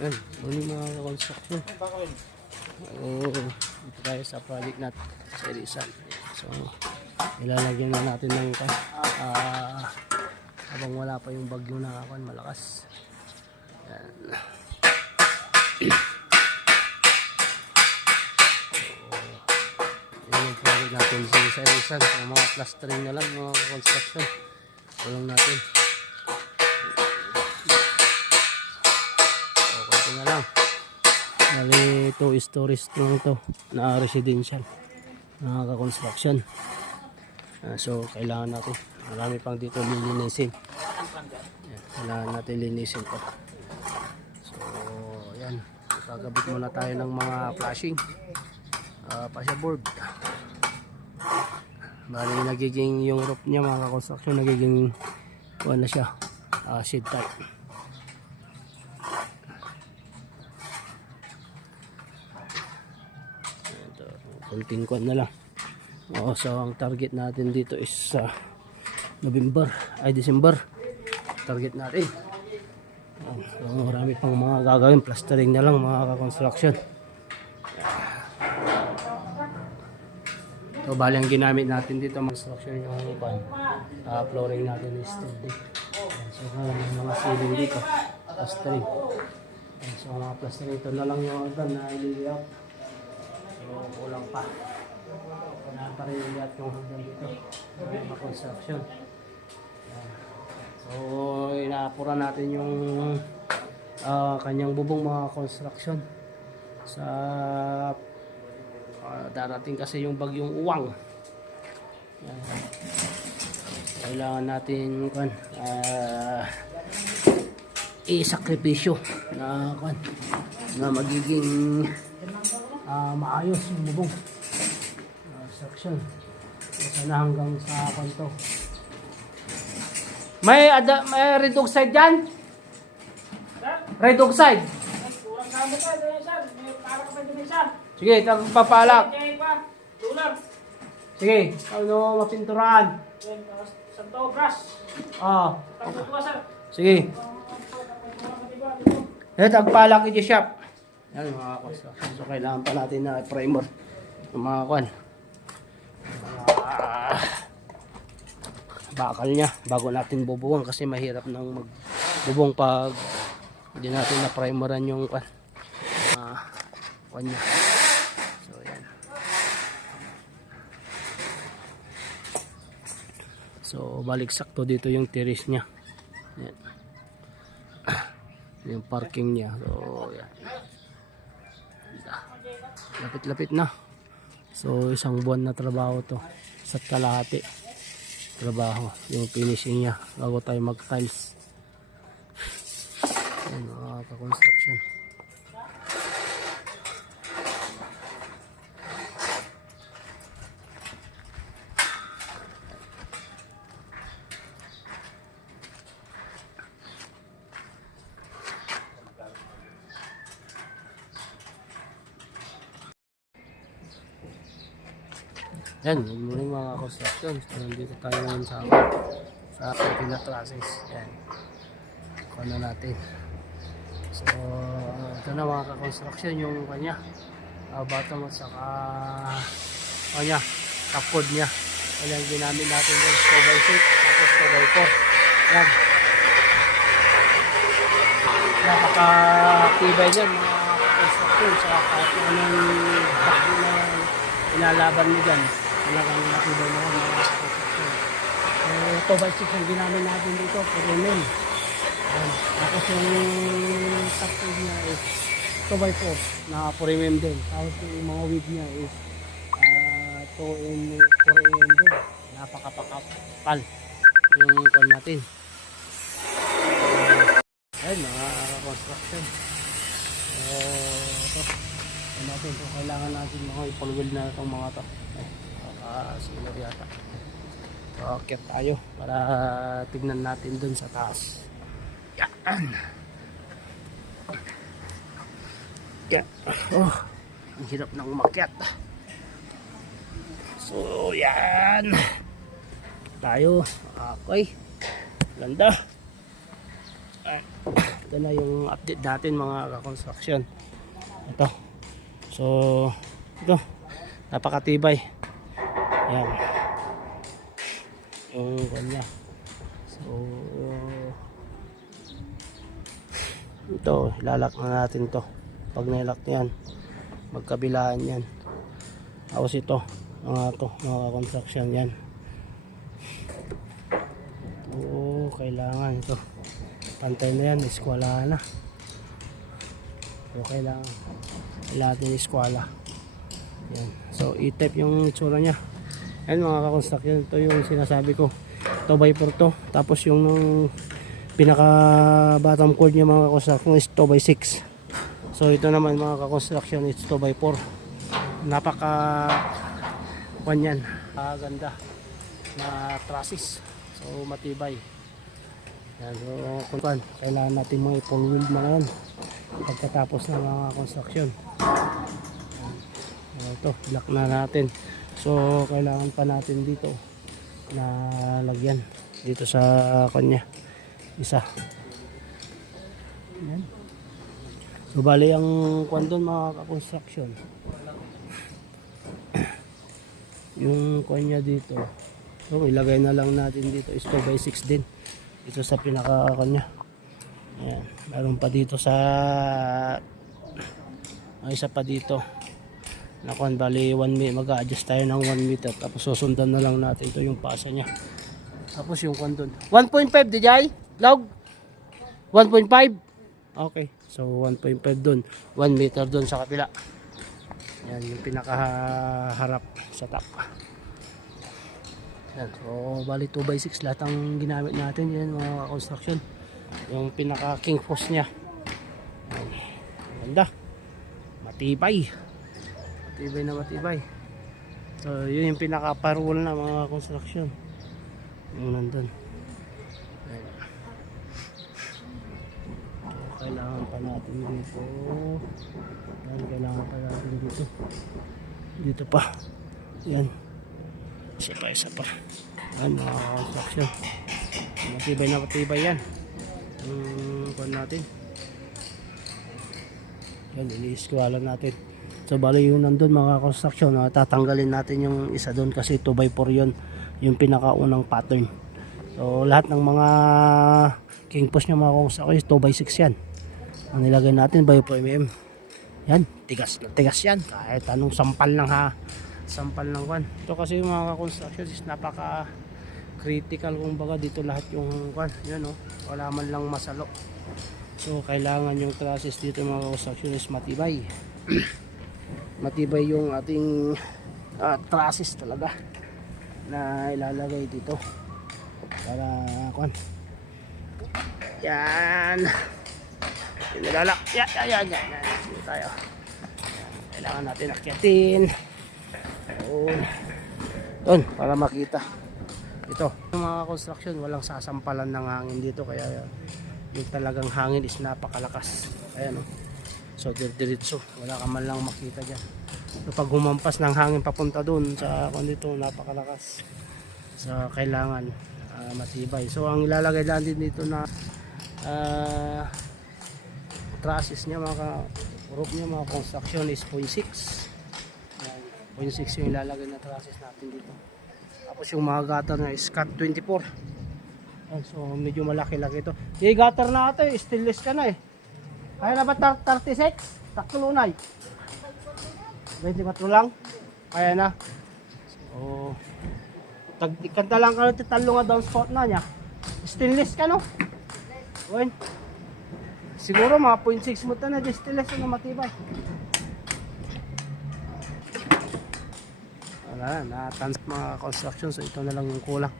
Ayan, muli mga construction. Dito tayo sa project natin sa Rizal. So, ilalagyan na natin ng habang wala pa yung bagyo na malakas. Ayan. So, yun yung project natin sa Rizal. Mga plastering na lang, mga construction. Walang natin. Okay na lang. Bali 2 stories lang ito na residential na construction. So kailangan natin, marami pang dito lilinisin. Kailangan natin linisin pa. So yan, gagabit muna tayo ng mga flashing pasya board. Bali nagiging yung roof niya mga construction, nagiging na siya, shade type. Kunting kuwan na lang. So ang target natin dito is December. Target natin. So marami pang mga gagawin. Plastering na lang mga construction. So bali ang ginamit natin dito construction yung flooring natin is steady. So mga ceiling dito. Plastering. So mga plastering ito na lang yung na ililiyak. So kulang pa. Kailangan pa rin lahat yung hanggang dito mga construction. So inaapura natin yung kanyang bubong mga construction sa darating kasi yung bagyong uwang. Kailangan natin isakripisyo na magiging maayos yung bubong section. Sana hanggang sa kanto. May red oxide dyan? Red oxide? Sige, papalak. Sige, ano mapinturahan? Santo grass. Sige. Tagpalak i-shop. Yan mga construction. So kailangan pa natin na primer ng mga bakal niya bago natin bubuwang kasi mahirap nang magbubong pag hindi natin na primeran yung niya. So yan. So balik sakto dito yung terrace niya. Yan. Yung parking niya. So yan. Lapit-lapit na. So isang buwan na trabaho to. Isa't kalahati trabaho yung finishing niya bago tayo mag tiles. Yan mga ka-construction. Yan, good morning mga construction. So, nandito tayo ngayon sa pinatrasis. Yan. Kuha na natin. So, ito na mga ka-construction yung kanya. Bottom at saka kanya, kapod niya. Yan ang ginamit natin yung 2x6 tapos 2x4. Yan. Napaka-tibay dyan mga ka-construction sa kahit anong bakbo na inalaban mo dyan. Talagang nakibay na mga construction. So 2x6 ang ginamit natin dito for remain. Tapos yung top niya is 2x4 na for remain din. Tapos yung mga width niya is 4mm din. Napakapakapal yung kon natin. Ayan mga construction. Ito natin. So kailangan natin mga ipalwil na itong mga ito. Silo yata. So okay tayo para tignan natin dun sa taas. Yan. Yan. Oh, ang hirap ng umakyat. So yan. Tayo. Okay. Ganda. ito na yung update natin mga ka-construction. Ito. So, ito. Napakatibay. Yan. Yung kanya. So, ito. Ilalak na natin to. Pag nilak yan, magkabilaan yan. Tapos ito. Mga ka-construction yan. Oo, kailangan ito. Pantay na yan, eskwala na. So, kailangan natin eskwala. Yan. So, i-type yung itsura nya. Yan mga ka-construction, ito yung sinasabi ko. 2x4 to. Tapos yung pinaka bottom cord nya mga ka-construction is 2x6. So, ito naman mga ka-construction, it's 2x4. Napaka kanyan. Ganda na trusses. So, matibay. Yan, so, kailangan natin mga full wheel na yan pagkatapos ng mga construction. Ito, lock na natin. So, kailangan pa natin dito na lagyan dito sa kanya isa. Yan. So, bali ang kwan doon mga construction, yung kanya dito. So, ilagay na lang natin dito is 2x6 din. Dito sa pinaka kanya. Ayan. Meron pa dito sa isa pa dito. Nakuan bali 1 meter. Mag-a-adjust tayo ng 1 meter. Tapos susundan na lang natin ito yung pasa niya. Tapos yung kwan doon. 1.5 DJ? Log? 1.5? Okay. So 1.5 doon. 1 meter doon sa kapila. Ayan yung pinakaharap sa top. Yan. So, bali 2x6 lahat ang ginamit natin yan mga construction. Yung pinaka king post nya. Ganda. Matibay. Matibay na matibay. So, yun yung pinaka parol na mga construction. Yung nandun. Ayan. So, kailangan pa natin dito. Ayan, kailangan pa natin dito. Dito pa. Yan. Isa pa. Ayan mga construction. Matibay na matibay yan. Kuhan natin. Yan, iliiskwala natin. So bali yung nandun mga construction, tatanggalin natin yung isa doon kasi 2x4 yun. Yung pinakaunang pattern. So lahat ng mga king post nyo mga construction is 2x6 yan. Ang nilagay natin by 4mm. Yan, tigas na tigas yan. Kahit anong sampal ng sampal ng kwan. Ito kasi yung mga construction is napaka critical kumbaga dito lahat yung kwan. Yan oh, wala man lang masalo. So kailangan yung trusses dito mga construction is matibay. Matibay yung ating trusses talaga na ilalagay dito para kwan. Yan. Nilalak. Yan. Dito tayo. Kailangan natin akyatin. Doon para makita ito yung mga construction walang sasampalan ng hangin dito kaya yung talagang hangin is napakalakas. Ayan o. So diretso wala ka man lang makita dyan. So, pag humampas ng hangin papunta doon sa dito napakalakas. So kailangan matibay. So ang ilalagay lang din dito na trusses nya mga rope nya mga construction is 0.6. 0.6 yung ilalagay na trusses natin dito. Tapos yung mga gutter na is cut 24. So medyo malaki-laki ito. Yung gutter na ito, stainless ka na eh. Kaya na ba 36? Taklunay. 24 lang. Kaya na. So ikanta lang ka natin talo nga down spot na niya. Stainless ka no? Well, siguro mga 0.6 mo na stainless na matibay. Wala na mga construction, so ito na lang yung kulang.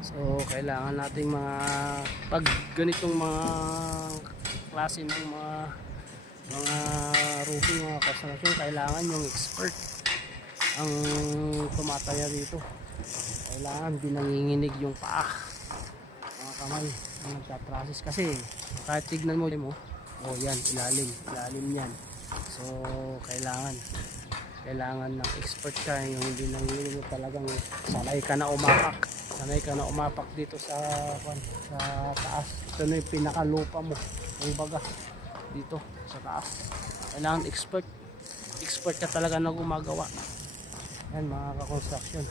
So kailangan nating mga pag ganitong mga klase ng mga roofing mga construction, kailangan yung expert ang tumataya dito. Kailangan di nanginginig yung paa, mga kamay ang nagtatrasis kasi kahit tignan mo yan ilalim yan. So kailangan ng expert ka, yung hindi nanginginig, talagang sanay ka na umapak dito sa taas. ito na yung pinakalupa mo. Kumbaga, dito sa taas. Kailangan expert ka talaga na gumagawa. Yan mga ka-construction.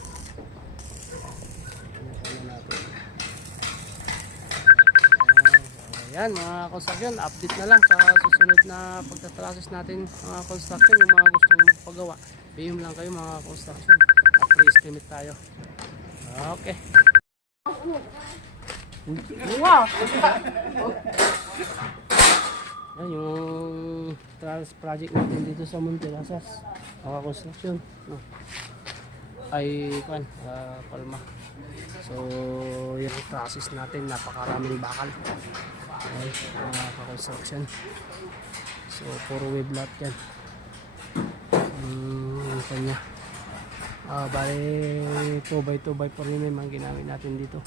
Ano natin. Ayan mga construction, update na lang sa susunod na pagtatrasis natin mga construction. Yung mga gustong magpagawa, PM lang kayo mga construction. Pre-estimate tayo. Okay. Wow! Yan yung trellis project natin dito sa Monterasas. Mga construction. No. Ay, Palma. So, yung process natin, napakaraming bakal. Okay, mga construction. So, puro wave lot yan. Yung kanya. Bali 2x2x4 yun yung mga ginamit natin dito.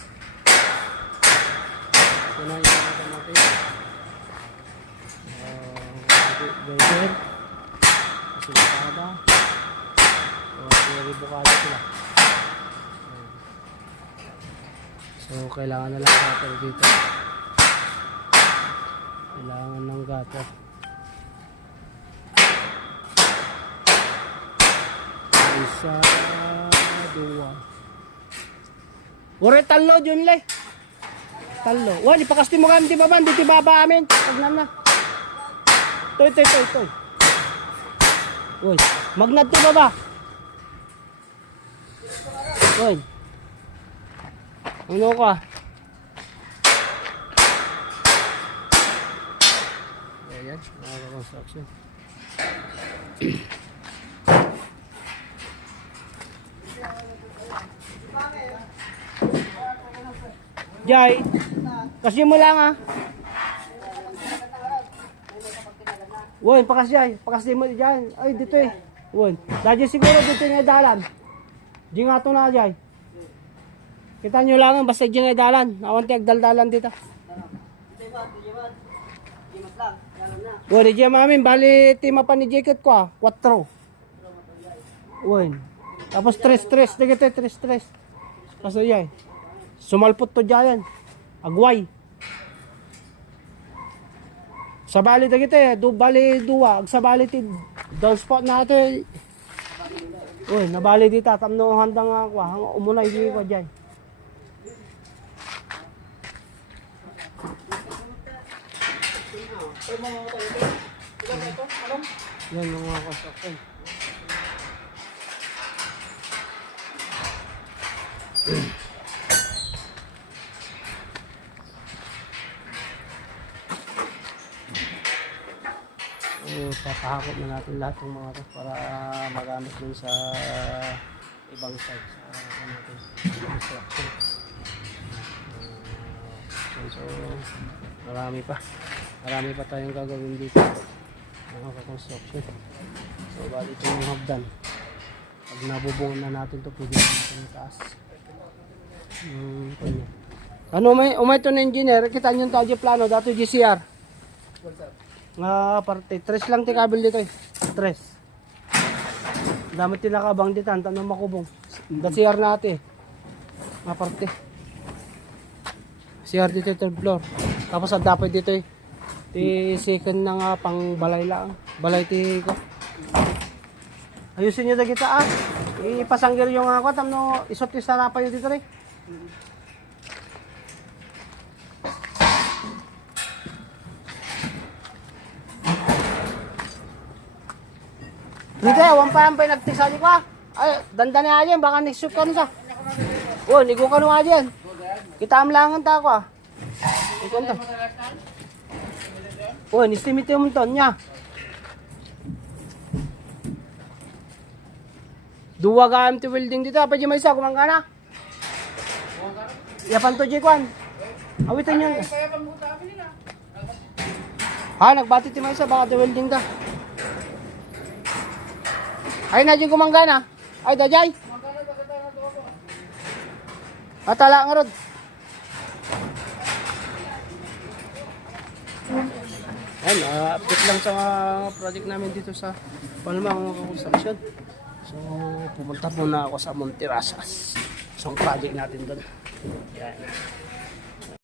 Ito na yung ginamit natin. Gayder. Kasi bukada. So, bukada sila. So, kailangan na lang gutter dito. Kailangan ng gutter. Isa, dua. Ure talo dyan lay. Talo. Wali pakasti mo kami di ba man dito baba amin. Pagnan na. Toy. Uy, magnad to baba. Uy. Ano ka? Ayan, construction. Jai, kasi mo lang ah. Woy, pakasi mo dyan. Ay, dito eh. Woy, dahil siguro dito yung dalan. Di nga ito na Jai. Kita nyo lang, basta di nga dalan. Awanti agdaldalan dito. Woy, di dyan mamin, bali tima pa ni Jacob ko ah. 4. Woy. Tapos 3. Dito 3. Kasi Jai. Sumalpot to dyan. Agway. Sa bali na kita bali duwa. Sa bali ti down spot natin. Uy, nabali dito. Tamno handang ako. Umunay dito ko dyan. Yan yung mga construction. Papahakot na natin lahat ng mga to para magamit dun sa ibang site sa natin construction. So marami pa tayong gagawin dito mga construction. So bali ito yung hagdan. Pag nabubungan na natin to, pwede natin itaas. Ano umay ito na engineer, kita nyo ito plano dato GCR nga parte 3 lang ti kabel dito eh. 3 damit tila kabang dito tanong makubong dat CR natin nga parte CR dito 3rd floor tapos ang dapat dito eh ti second na nga pang balay lang balay ti ko ayusin nyo na kita ipasanggir yung ako tamno isot ti sarapa yun dito rin Dito, wampay nagtisali ko. Ay, dandan na aja, baka next ka sa. Oh, nigo ka no aja. Kita amlangan ta ko. Ikon to. Oh, nistimite mo to nya. Duwa ga MT welding dito, pa di may isa kumangana. Yapan to jikwan. Awitan niyan. Ha, nagbati ti may isa baka welding ta. Ay na dyan kumanggana. Ay dajay. Atala nga rod. Yan, update lang sa project namin dito sa Palma mga construction. So pumunta muna ako sa Monterasas. Sa project natin doon. Yan.